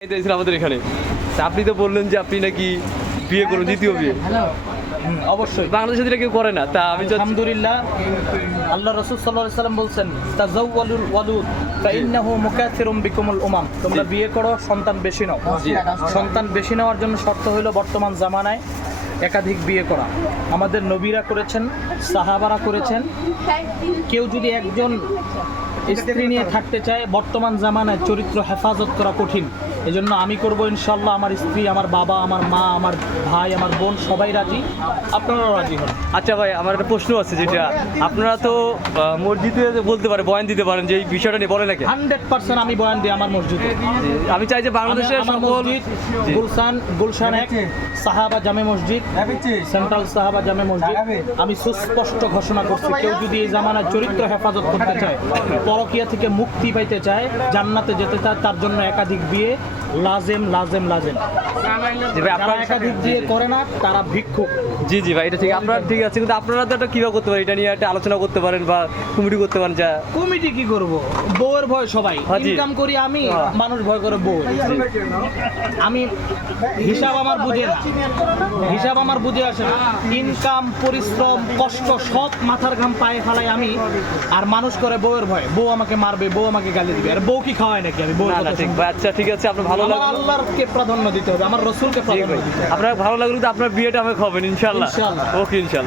আমাদের এখানে আপনি তো বললেন যে আপনি নাকি বিয়ে করুন, দ্বিতীয় বিয়ে। অবশ্যই বাংলাদেশে যেটা কেউ করে না, তা আমি আলহামদুলিল্লাহ আল্লাহ রাসূল সাল্লাল্লাহু আলাইহি সাল্লাম বলছেন তাজাওয়ালুল ওয়ালুদ ফাইন্নাহু মুকাথিরুম বিকুমুল উমাম, তোমরা বিয়ে করো, সন্তান বেশি নাও। সন্তান বেশি নেওয়ার জন্য শর্ত হলো বর্তমান জামানায় একাধিক বিয়ে করা। আমাদের নবীরা করেছেন, সাহাবারা করেছেন। কেউ যদি একজন স্ত্রী নিয়ে থাকতে চায়, বর্তমান জামানায় চরিত্র হেফাজত করা কঠিন। এজন্য আমি করব ইনশাল্লাহ। আমার স্ত্রী, আমার বাবা, আমার মা, আমার ভাই, আমার বোন সবাই রাজি, আপনারাও রাজি হন। আচ্ছা ভাই, আমার একটা প্রশ্ন আছে, যেটা আপনারা তো মসজিদে বলতে পারে, বয়ান দিতে পারেন, যে এই বিষয়টা নিয়ে বলে নাকি? 100% আমি বয়ান দিই আমার মসজিদে। আমি চাই যে বাংলাদেশের আমার সকল মসজিদ গুলশান এক সাহাবা জামে মসজিদ, সেন্ট্রাল সাহাবা জামে মসজিদ, আমি সুস্পষ্ট ঘোষণা করছি, কেউ যদি এই জামানায় চরিত্র হেফাজত করতে চায়, পরকিয়া থেকে মুক্তি পাইতে চায়, জান্নাতে যেতে চায়, তার জন্য একাধিক বিয়ে লাজেম লাজেম লাজেম। জি ভাই, যারা আপনারা একাধিক বিয়ে করে না তারা ভিক্ষুক। জি জি ভাই, এটা ঠিক, আপনারা ঠিক আছে, কিন্তু আপনারা তো এটা কীভাবে করতে পারেন, এটা নিয়ে একটা আলোচনা করতে পারেন বা কমিটি করতে পারেন। যা কমিটি কি করব, বউয়ের ভয় সবাই, হ্যাঁ জি। ইনকাম করি আমি, মানুষ ভয় করে বউ। আমি হিসাব আমার বুঝে না, হিসাব আমার বুঝে আসে না। ইনকাম, পরিশ্রম, কষ্ট সব মাথার ঘাম পায়ে ফেলাই আমি, আর মানুষ করে বউয়ের ভয়, বউ আমাকে মারবে, বউ আমাকে গালি দিবে। আর বউ কি খাওয়ায় নাকি? আমি বউ না না, ঠিক ভাই, আচ্ছা ঠিক আছে, আপনার ভালো আমার লাগলো। আল্লাহকে প্রাধান্য দিতে হবে, আমার রসুলকে জি প্রাধান্য ভাই, দিতে হবে। আপনার ভালো লাগলো তো আপনার বিয়েটা আমাকে খাবেন ইনশাল্লাহ। ইনশাআল্লাহ। ওকে ইনশাল্লাহ।